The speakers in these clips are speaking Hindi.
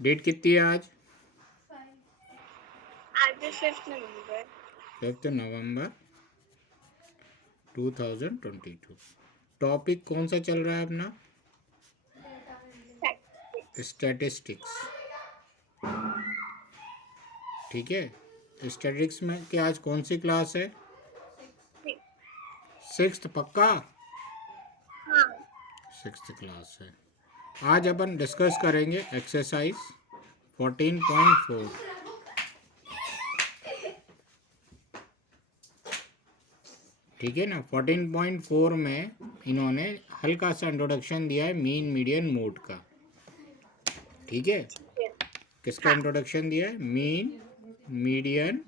डेट कितनी है आज? आज 5 नवंबर 5 नवंबर 2022। टॉपिक कौन सा चल रहा है अपना? स्टैटिस्टिक्स। ठीक है, स्टैटिस्टिक्स में कि आज कौन सी क्लास है? 6th पक्का? हाँ 6th क्लास है। आज अपन डिस्कस करेंगे एक्सरसाइज 14.4। ठीक है ना। 14.4 में इन्होंने हल्का सा इंट्रोडक्शन दिया है मीन मीडियन मोड का। ठीक है, किसका इंट्रोडक्शन दिया है? मीन मीडियन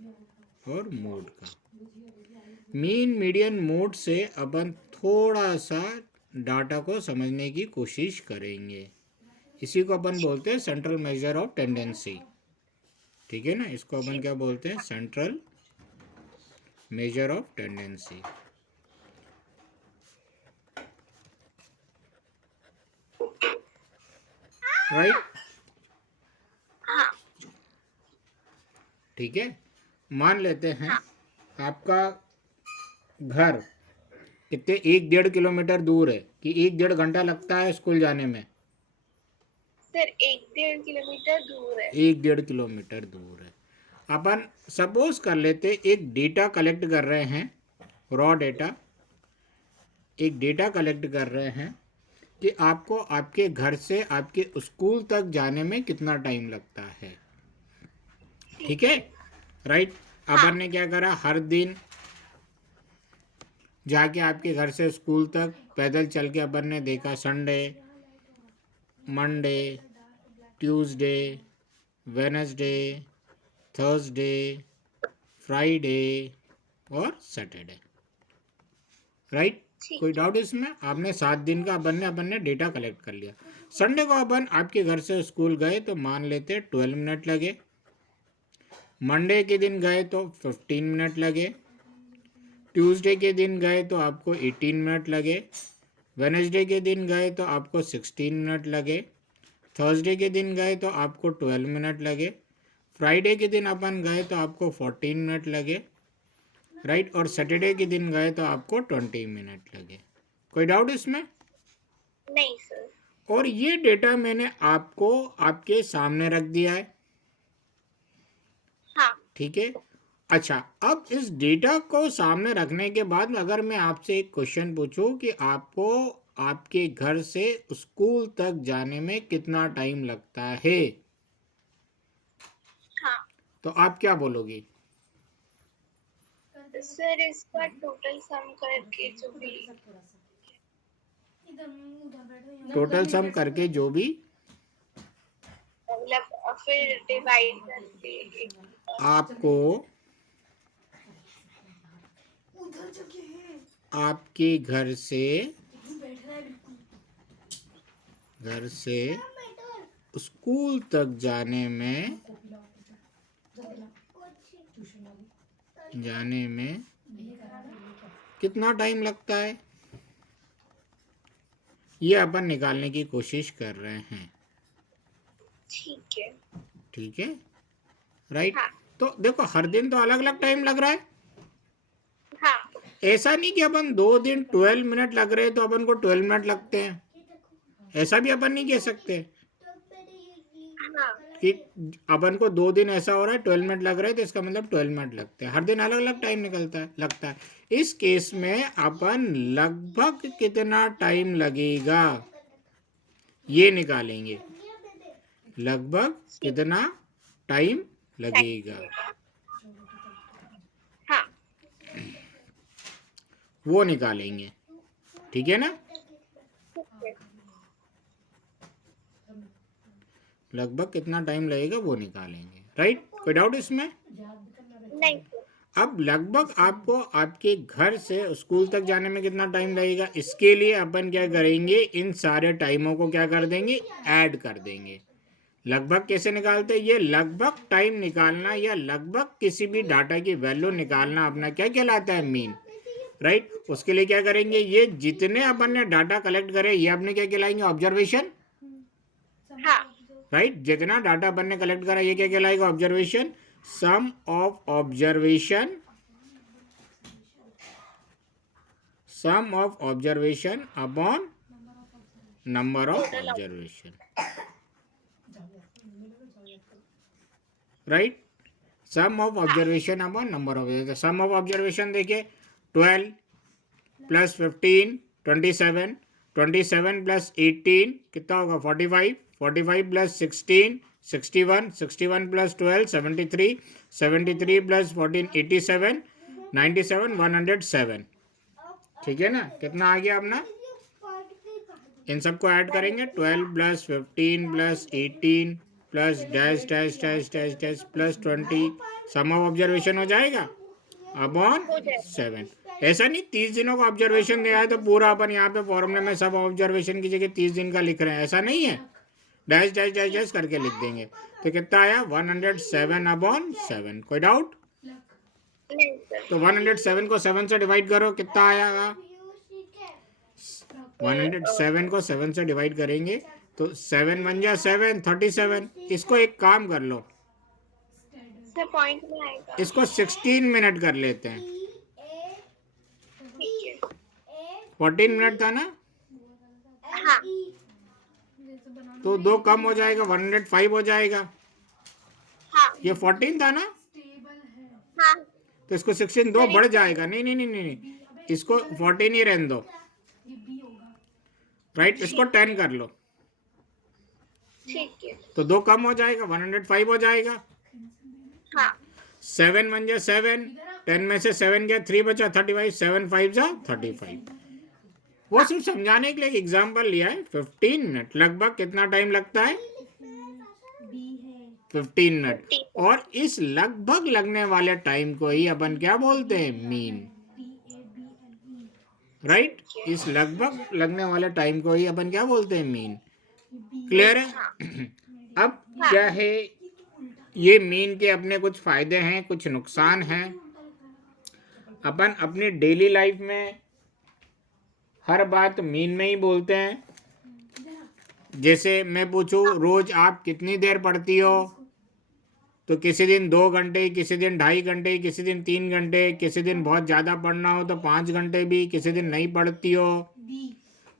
और मोड का। मीन मीडियन मोड से अपन थोड़ा सा डाटा को समझने की कोशिश करेंगे। इसी को अपन बोलते हैं सेंट्रल मेजर ऑफ टेंडेंसी। ठीक है ना, इसको अपन क्या बोलते हैं? Central measure of tendency. Right. ठीक है, मान लेते हैं आपका घर कितने 1-1.5 किलोमीटर दूर है कि 1-1.5 घंटा लगता है स्कूल जाने में। सर 1-1.5 किलोमीटर दूर है। 1-1.5 किलोमीटर दूर है। अपन सपोज कर लेते एक डेटा कलेक्ट कर रहे हैं, रॉ डेटा। एक डेटा कलेक्ट कर रहे हैं कि आपको आपके घर से आपके स्कूल तक जाने में कितना टाइम लगता है। ठीक है, राइट। अपन ने क्या करा, हर दिन जाके आपके घर से स्कूल तक पैदल चल के अपन ने देखा Sunday, Monday, Tuesday, Wednesday, Thursday, Friday और सैटरडे। राइट। कोई डाउट इसमें? आपने 7 दिन का अपन ने डेटा कलेक्ट कर लिया। संडे को अपन आपके घर से स्कूल गए तो मान लेते 12 मिनट लगे। मंडे के दिन गए तो 15 मिनट लगे। ट्यूसडे के दिन गए तो आपको 18 मिनट लगे। वेडनेसडे के दिन गए तो आपको 16 मिनट लगे। थर्सडे के दिन गए तो आपको 12 मिनट लगे। फ्राइडे के दिन अपन गए तो आपको 14 मिनट लगे। राइट। और सैटरडे के दिन गए तो आपको 20 मिनट लगे। कोई डाउट इसमें? नहीं सर। और ये डेटा मैंने आपको आपके सामने रख दिया है। हाँ ठीक है। अच्छा, अब इस डेटा को सामने रखने के बाद अगर मैं आपसे एक क्वेश्चन पूछूं कि आपको आपके घर से स्कूल तक जाने में कितना टाइम लगता है, हाँ तो आप क्या बोलोगे? सर इसका टोटल सम करके जो भी टोटल सम करके जो भी मतलब फिर डिवाइड करके आपको आपके घर से स्कूल तक जाने में कितना टाइम लगता है, ये अपन निकालने की कोशिश कर रहे हैं। ठीक है। ठीक है, राइट। हाँ तो देखो हर दिन तो अलग अलग टाइम लग रहा है। हाँ ऐसा नहीं कि अपन 2 दिन 12 मिनट लग रहे हैं तो अपन को 12 मिनट लगते हैं, ऐसा भी अपन नहीं कह सकते हाँ कि अपन को 2 दिन ऐसा हो रहा है 12 मिनट लग रहे हैं तो इसका मतलब 12 मिनट लगते हैं। हर दिन अलग अलग टाइम लगता है। इस केस में अपन लगभग कितना टाइम लगेगा ये निकालेंगे। लगभग कितना टाइम लगेगा हाँ वो निकालेंगे। ठीक है ना। लगभग कितना टाइम लगेगा वो निकालेंगे। राइट। कोई डाउट इसमें? नहीं अब लगभग आपको आपके घर से स्कूल तक जाने में कितना टाइम लगेगा, इसके लिए अपन क्या करेंगे, इन सारे टाइमों को क्या कर देंगे, ऐड कर देंगे। लगभग कैसे निकालते हैं? ये लगभग टाइम निकालना या लगभग किसी भी डाटा की वैल्यू निकालना अपना क्या कहलाता है, मीन। राइट। उसके लिए क्या करेंगे, ये जितने अपन ने डाटा कलेक्ट करे ये अपने क्या कहलाएंगे, ऑब्जर्वेशन। हाँ राइट। जितना डाटा अपन ने कलेक्ट करा ये क्या कहलाएगा? Observation. Sum of observation, sum of observation upon number of Total of observation, right. Sum of observation upon number of, sum of observation देखिए 12 प्लस 15 27, 27 प्लस 18 कितना होगा? 45, 45 प्लस 16 61, 61 प्लस 12 73, 73 प्लस 14 87, 97 107। ठीक है ना? कितना आ गया अपना? इन सबको ऐड करेंगे 12 plus 15 plus 18 plus dash dash dash dash dash plus 20, sum of observation हो जाएगा अपॉन 7। ऐसा नहीं 30 दिनों का ऑब्जर्वेशन दिया है तो पूरा अपन यहाँ पे फॉर्मूले में सब ऑब्जर्वेशन की जगह 30 दिन का लिख रहे हैं, ऐसा नहीं है। डैश डैश डैश डैश करके लिख देंगे। तो कितना आया? 107 अपॉन 7। कोई डाउट? नहीं सर। तो 107 को 7 से डिवाइड करो, कितना आएगा? 107 को 7 से डिवाइड करेंगे तो 7 बन जा 7 37। इसको एक काम कर लो, सर पॉइंट में आएगा। इसको 16 मिनट कर लेते हैं। ठीक है। 14 मिनट था ना, हाँ तो 2 कम हो जाएगा 105 हो जाएगा। हाँ ये 14 था ना, हाँ तो इसको 16 2 बढ़ जाएगा। नहीं नहीं नहीं नहीं नहीं, इसको 14 ही रहने दो, राइट। इसको 10 कर लो ठीक है। तो 2 कम हो जाएगा 105 हो जाएगा। हाँ 7 बन जा 7, 10 में से 7 गया 3 बचा 35, 7 5 जा 35। वो सिर्फ समझाने के लिए एक एग्जाम्पल लिया है। 15 मिनट लगभग कितना टाइम लगता है? 15 मिनट। और इस लगभग लगने वाले टाइम को ही अपन क्या बोलते हैं? Mean, right. इस लगभग लगने वाले टाइम को ही अपन क्या बोलते हैं? मीन। क्लियर है? अब क्या है, ये मीन के अपने कुछ फायदे हैं, कुछ नुकसान हैं। अपन अपनी डेली लाइफ में हर बात मीन में ही बोलते हैं। जैसे मैं पूछूं रोज आप कितनी देर पढ़ती हो, तो किसी दिन 2 घंटे, किसी दिन 2.5 घंटे, किसी दिन 3 घंटे, किसी दिन बहुत ज़्यादा पढ़ना हो तो 5 घंटे भी, किसी दिन नहीं पढ़ती हो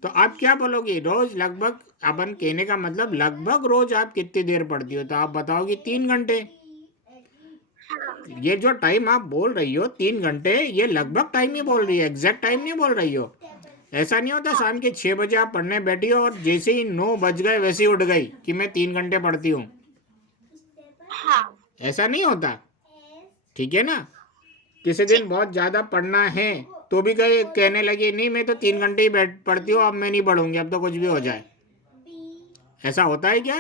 तो आप क्या बोलोगे? रोज लगभग। अपन कहने का मतलब लगभग रोज आप कितनी देर पढ़ती हो, तो आप बताओगे 3 घंटे। ये जो टाइम आप बोल रही हो 3 घंटे, ये लगभग टाइम ही बोल रही है, एग्जैक्ट टाइम नहीं बोल रही हो। ऐसा नहीं होता शाम के 6 बजे आप पढ़ने बैठी हो और जैसे ही 9 बज गए वैसे ही उठ गई कि मैं 3 घंटे पढ़ती हूँ। हाँ ऐसा नहीं होता, ठीक है ना। किसी दिन बहुत ज़्यादा पढ़ना है तो भी कहने लगी नहीं मैं तो 3 घंटे ही पढ़ती हूँ, अब मैं नहीं पढ़ूंगी, अब तो कुछ भी हो जाए। ऐसा होता है क्या?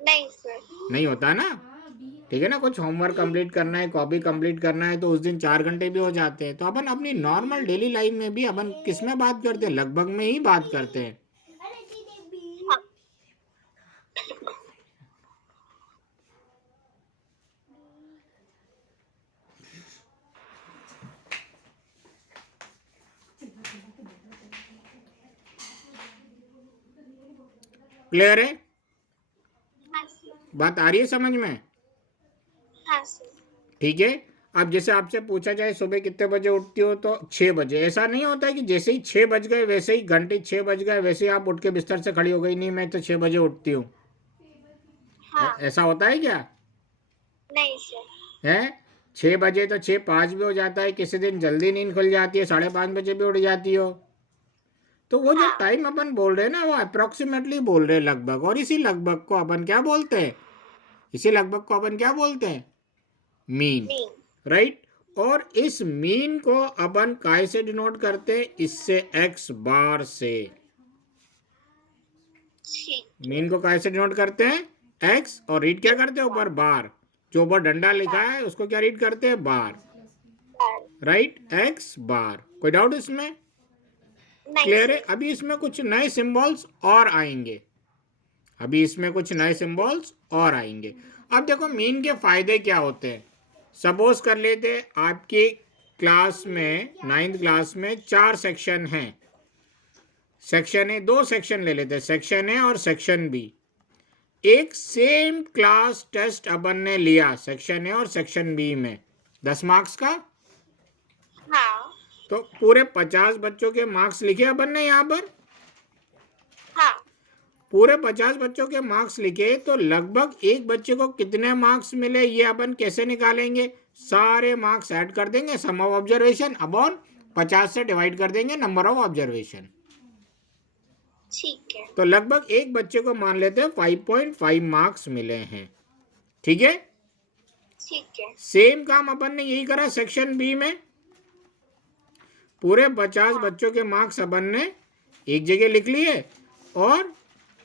नहीं सर। नहीं होता ना, ठीक है ना। कुछ होमवर्क कंप्लीट करना है, कॉपी कंप्लीट करना है तो उस दिन 4 घंटे भी हो जाते हैं। तो अपन अपनी नॉर्मल डेली लाइफ में भी अपन किस में बात करते हैं? लगभग में ही बात करते हैं। हाँ क्लियर है? हाँ सर। बात आ रही है समझ में? हाँ सर। ठीक है। अब जैसे आपसे पूछा जाए सुबह कितने बजे उठती हो, तो 6 बजे। ऐसा नहीं होता है कि जैसे ही 6 बज गए वैसे ही, घंटे 6 बज गए वैसे ही आप उठ के बिस्तर से खड़ी हो गई, नहीं मैं तो 6 बजे उठती हूँ। हाँ ऐसा होता है क्या? नहीं सर। है 6 बजे तो 6:05 भी हो जाता है, किसी दिन जल्दी नींद खुल जाती है, 5:30 बजे भी उठ जाती हो। तो वो जो टाइम अपन बोल रहे हैं ना वो अप्रोक्सीमेटली बोल रहे हैं, लगभग। और इसी लगभग को अपन क्या बोलते हैं? इसी लगभग को अपन क्या बोलते हैं? Mean, mean. राइट। और इस मीन को अपन काय से डिनोट करते हैं? इससे x बार से। ठीक। मीन को काय से डिनोट करते हैं? x, और रीड क्या करते हैं? ऊपर बार, जो ऊपर डंडा लिखा है उसको क्या रीड करते हैं? बार, राइट। x बार। कोई डाउट इसमें? नहीं क्लियर है? सर। अभी इसमें कुछ नए सिंबल्स और आएंगे, अभी इसमें कुछ नए सिंबल्स और आएंगे। अब देखो मीन के फायदे क्या होते हैं। सपोज कर लेते आपकी क्लास में 9th क्लास में 4 सेक्शन हैं। सेक्शन ए, 2 सेक्शन ले लेते हैं, सेक्शन ए और सेक्शन बी। एक सेम क्लास टेस्ट अपन ने लिया सेक्शन ए और सेक्शन बी में 10 मार्क्स का, हाँ तो पूरे 50 बच्चों के मार्क्स लिखे अपन ने यहाँ पर। हाँ पूरे 50 बच्चों के मार्क्स लिखे तो लगभग एक बच्चे को कितने मार्क्स मिले ये अपन कैसे निकालेंगे? सारे मार्क्स ऐड कर देंगे, सम ऑफ ऑब्जर्वेशन अपॉन 50 से डिवाइड कर देंगे नंबर ऑफ ऑब्जर्वेशन। ठीक है। तो लगभग एक बच्चे को मान लेते हैं 5.5 मार्क्स मिले हैं। ठीक है, ठीक है। सेम काम अपन ने यही करा सेक्शन बी में। पूरे 50 बच्चों के मार्क्स अपन ने एक जगह लिख लिए और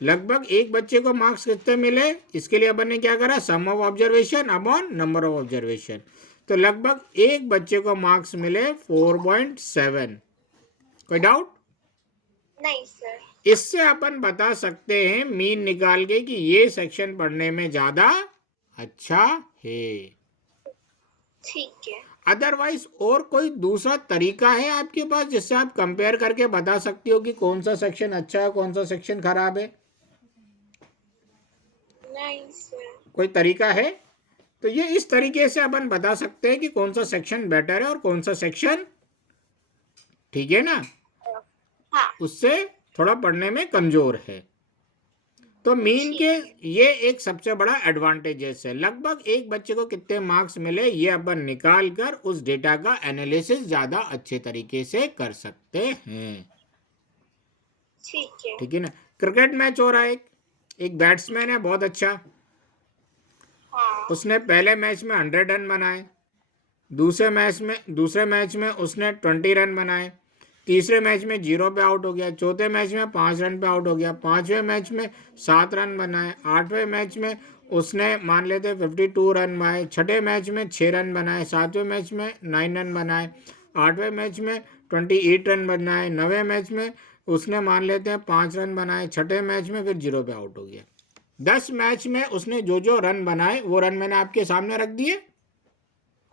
लगभग एक बच्चे को मार्क्स कितने मिले इसके लिए अपन ने क्या करा? Sum of observation upon number of observation. तो लगभग एक बच्चे को मार्क्स मिले 4.7। कोई डाउट? नहीं सर। इससे अपन बता सकते हैं मीन निकाल के कि ये सेक्शन पढ़ने में ज्यादा अच्छा है। ठीक है। अदरवाइज और कोई दूसरा तरीका है आपके पास जिससे आप कंपेयर करके बता सकती हो कि कौन सा सेक्शन अच्छा है कौन सा सेक्शन खराब है? नहीं सर। कोई तरीका है? तो ये इस तरीके से अपन बता सकते हैं कि कौन सा सेक्शन बेटर है और कौन सा सेक्शन ठीक है ना, हाँ उससे थोड़ा पढ़ने में कमजोर है। तो मीन के ये एक सबसे बड़ा एडवांटेजेस है। लगभग एक बच्चे को कितने मार्क्स मिले ये अपन निकाल कर उस डेटा का एनालिसिस ज्यादा अच्छे तरीके से कर सकते हैं। ठीक है ना। क्रिकेट मैच हो रहा है, एक बैट्समैन है बहुत अच्छा, हाँ उसने पहले मैच में 100 रन बनाए, दूसरे मैच में उसने 20 रन बनाए, तीसरे मैच में 0 पे आउट हो गया, चौथे मैच में 5 रन पे आउट हो गया, पांचवें मैच में 7 रन बनाए, आठवें मैच में उसने मान लेते 52 रन बनाए, छठे मैच में 6 रन बनाए, सातवें मैच में 9 रन बनाए, आठवें मैच में 28 रन बनाए, नवे मैच में उसने मान लेते हैं 5 रन बनाए, छठे मैच में फिर 0 पे आउट हो गया। 10 मैच में उसने जो रन बनाए वो रन मैंने आपके सामने रख दिए।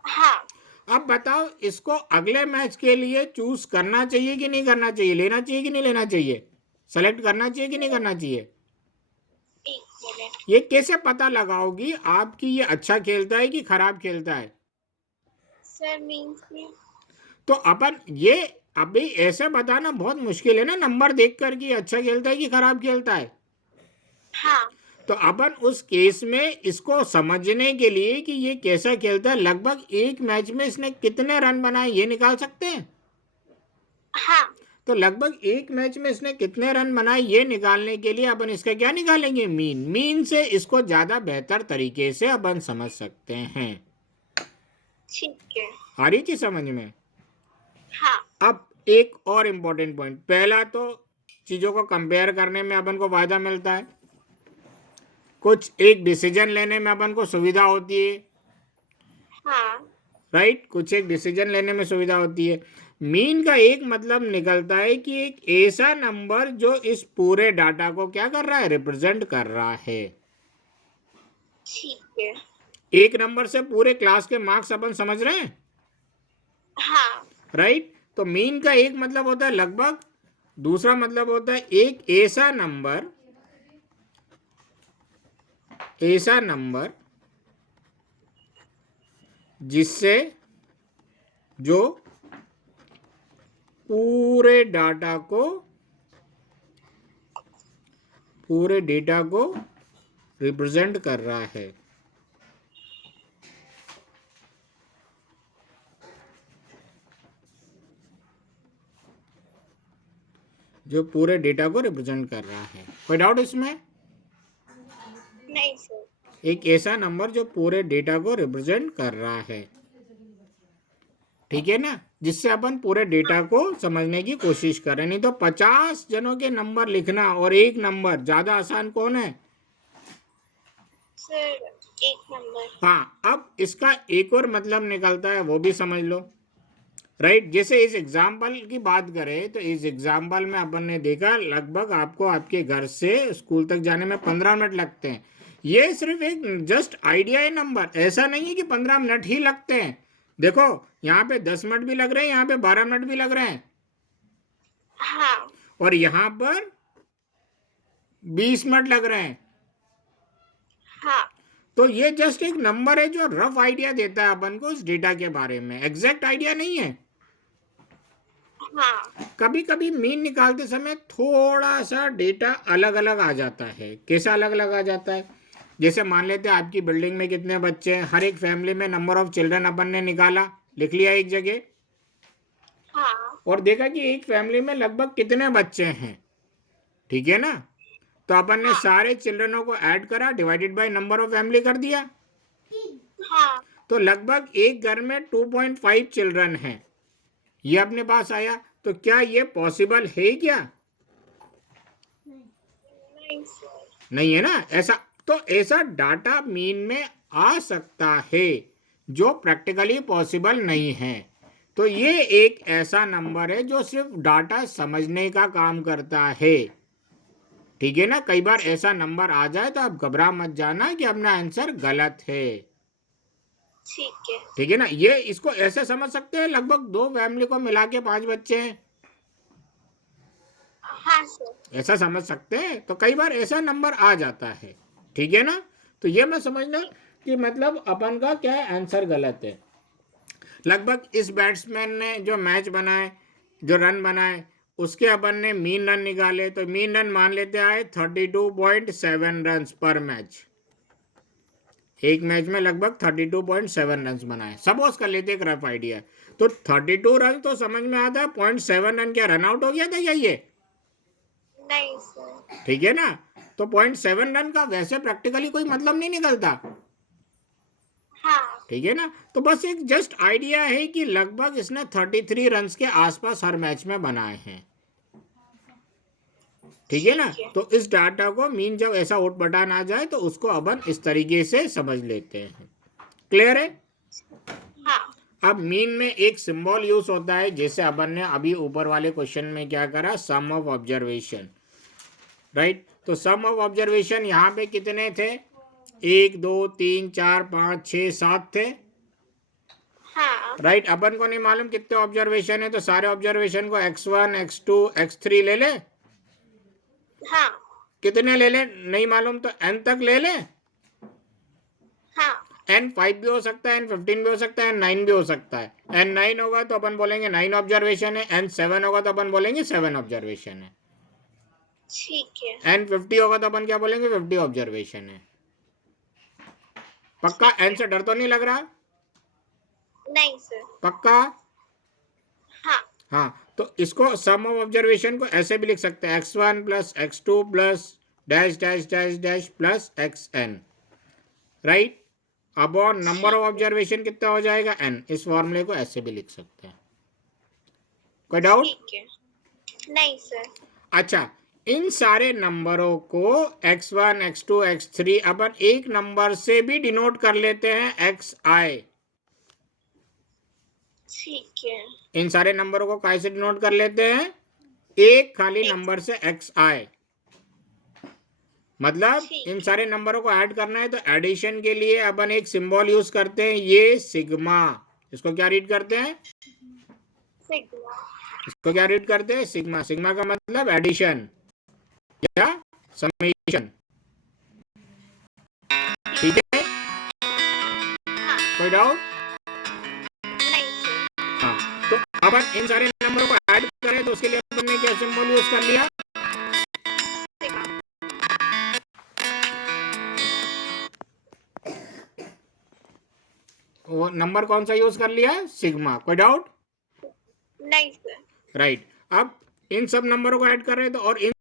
हाँ। अब बताओ इसको अगले मैच के लिए चूज करना चाहिए कि नहीं करना चाहिए, लेना चाहिए कि नहीं लेना चाहिए, सेलेक्ट करना चाहिए कि नहीं करना चाहिए? एक मिनट। ये कैसे पता लगाओगी आपकी ये अच्छा खेलता है कि खराब खेलता है? सर मीन्स में तो अपन ये अभी ऐसे बताना बहुत मुश्किल है ना, नंबर देख कर कि अच्छा खेलता है कि खराब खेलता है। हाँ तो अपन उस केस में इसको समझने के लिए कि ये कैसा खेलता है, लगभग एक मैच में इसने कितने रन बनाए ये निकाल सकते हैं। हाँ तो लगभग एक मैच में इसने कितने रन बनाए ये निकालने के लिए अपन इसका क्या निकालेंगे? मीन से इसको ज्यादा बेहतर तरीके से अपन समझ सकते हैं। ठीक है। आ रही चीज समझ में? हाँ अब एक और इम्पोर्टेंट पॉइंट, पहला तो चीजों को कंपेयर करने में अपन को फायदा मिलता है, कुछ एक डिसीजन लेने में अपन को सुविधा होती है, हाँ राइट, कुछ एक डिसीजन लेने में सुविधा होती है। मीन का एक मतलब निकलता है कि एक ऐसा नंबर जो इस पूरे डाटा को क्या कर रहा है? रिप्रेजेंट कर रहा है। ठीक है। एक नंबर से पूरे क्लास के मार्क्स अपन समझ रहे हैं, हाँ राइट। तो मीन का एक मतलब होता है लगभग, दूसरा मतलब होता है एक ऐसा नंबर जिससे जो पूरे डेटा को रिप्रेजेंट कर रहा है। जो पूरे डेटा को रिप्रेजेंट कर रहा है। कोई डाउट इसमें? नहीं सर। एक ऐसा नंबर जो पूरे डेटा को रिप्रेजेंट कर रहा है, ठीक है ना, जिससे अपन पूरे डेटा को समझने की कोशिश करें। नहीं तो 50 जनों के नंबर लिखना और एक नंबर, ज्यादा आसान कौन है? सर एक नंबर। हाँ, अब इसका एक और मतलब निकलता है, वो भी समझ लो, राइट। जैसे इस एग्जाम्पल की बात करें तो इस एग्जाम्पल में अपन ने देखा लगभग आपको आपके घर से स्कूल तक जाने में 15 मिनट लगते हैं। ये सिर्फ एक जस्ट आइडिया है नंबर, ऐसा नहीं है कि 15 मिनट ही लगते हैं। देखो यहाँ पे 10 मिनट भी लग रहे हैं, यहाँ पे 12 मिनट भी लग रहे हैं, हाँ और यहाँ पर 20 मिनट लग रहे हैं। तो ये जस्ट एक नंबर है जो रफ आइडिया देता है अपन को उस डेटा के बारे में, एग्जैक्ट आइडिया नहीं है। हाँ कभी कभी मीन निकालते समय थोड़ा सा डेटा अलग अलग आ जाता है। कैसा अलग अलग आ जाता है? जैसे मान लेते हैं आपकी बिल्डिंग में कितने बच्चे हैं, हर एक फैमिली में नंबर ऑफ चिल्ड्रन अपन ने निकाला, लिख लिया एक जगह, हाँ और देखा कि एक फैमिली में लगभग कितने बच्चे हैं, ठीक है ना। तो अपन ने सारे चिल्ड्रनों को ऐड करा, divided by number of family कर दिया, हाँ तो लगभग एक घर में 2.5 चिल्ड्रन हैं, ये अपने पास आया। तो क्या ये पॉसिबल है क्या? नहीं सर। नहीं है ना। ऐसा तो ऐसा डाटा मीन में आ सकता है जो प्रैक्टिकली पॉसिबल नहीं है। तो ये एक ऐसा नंबर है जो सिर्फ डाटा समझने का काम करता है, ठीक है ना। कई बार ऐसा नंबर आ जाए तो आप घबरा मत जाना कि अपना आंसर गलत है, ठीक है। ठीक है ना। ये इसको ऐसे समझ सकते हैं, लगभग 2 फैमिली को मिला के 5 बच्चे हैं, हाँ सर। ऐसा समझ सकते हैं। तो कई बार ऐसा नंबर आ जाता है, ठीक है ना। तो ये मैं समझना कि मतलब अपन का क्या है, आंसर गलत है। लगभग इस बैट्समैन ने जो मैच बनाए, जो रन बनाए, उसके अपन ने मीन रन निकाले, तो मीन रन मान लेते आए 32.7 रन पर मैच। एक मैच में लगभग 32.7 रन बनाए, सपोज कर लेते एक रफ आइडिया। तो 32 रन तो समझ में आता है, 0.7 रन क्या रन आउट हो गया था क्या ये? नहीं सर। ठीक है ना। तो 0.7 रन का वैसे प्रैक्टिकली कोई मतलब नहीं निकलता, हाँ ठीक है ना। तो बस एक जस्ट आइडिया है कि लगभग इसने 33 रन के आसपास हर मैच में बनाए हैं, ठीक है ना। तो इस डाटा को मीन जब ऐसा उठ बटन आ जाए तो उसको अपन इस तरीके से समझ लेते हैं। क्लियर है? हाँ अब मीन में एक सिंबल यूज होता है, जैसे अपन ने अभी ऊपर वाले क्वेश्चन में क्या करा, सम ऑफ ऑब्जर्वेशन, राइट। तो सम ऑफ ऑब्जर्वेशन यहाँ पे कितने थे? 1 2 3 4 5 6 7 थे, हाँ राइट। अपन को नहीं मालूम कितने ऑब्जर्वेशन है, तो सारे ऑब्जर्वेशन को x1 x2 x3 ले ले। हाँ कितने ले ले नहीं मालूम, तो n तक ले ले। हाँ n 5 भी हो सकता है, n 15 भी हो सकता है, n 9 भी हो सकता है। n 9 होगा तो अपन बोलेंगे 9 ऑब्जर्वेशन है, n 7 होगा तो अपन बोलेंगे 7 ऑब्जर्वेशन है, ठीक है। n 50 होगा तो अपन क्या बोलेंगे, 50 ऑब्जर्वेशन है। पक्का? n से डर तो नहीं लग रहा? नहीं सर। पक्का? हाँ हाँ, तो इसको सम ऑफ ऑब्जर्वेशन को ऐसे भी लिख सकते हैं, x1 plus x2 plus dash dash dash dash plus xn, right. अब और नंबर ऑफ ऑब्जर्वेशन कितना हो जाएगा, n। इस फॉर्मूले को ऐसे भी लिख सकते हैं। कोई डाउट? ठीक है। नहीं सर। अच्छा, इन सारे नंबरों को x1 x2 x3 अपन एक नंबर से भी डिनोट कर लेते हैं, xi। ठीक है। इन सारे नंबरों को कैसे डिनोट कर लेते हैं, एक खाली नंबर से xi। मतलब इन सारे नंबरों को ऐड करना है तो एडिशन के लिए अपन एक सिंबल यूज करते हैं, ये सिग्मा। इसको क्या रीड करते हैं? सिग्मा। इसको क्या रीड करते हैं? सिग्मा। सिग्मा का मतलब एडिशन या समेशन, ठीक है। कोई डाउट? नहीं सर। हाँ, तो अपन इन सारे नंबरों को ऐड करें तो उसके लिए अपन ने क्या सिंबल यूज कर लिया? वो नंबर कौन सा यूज कर लिया? सिग्मा। कोई डाउट? नहीं सर। राइट। अब इन सब नंबरों को ऐड कर रहे हैं तो, और इन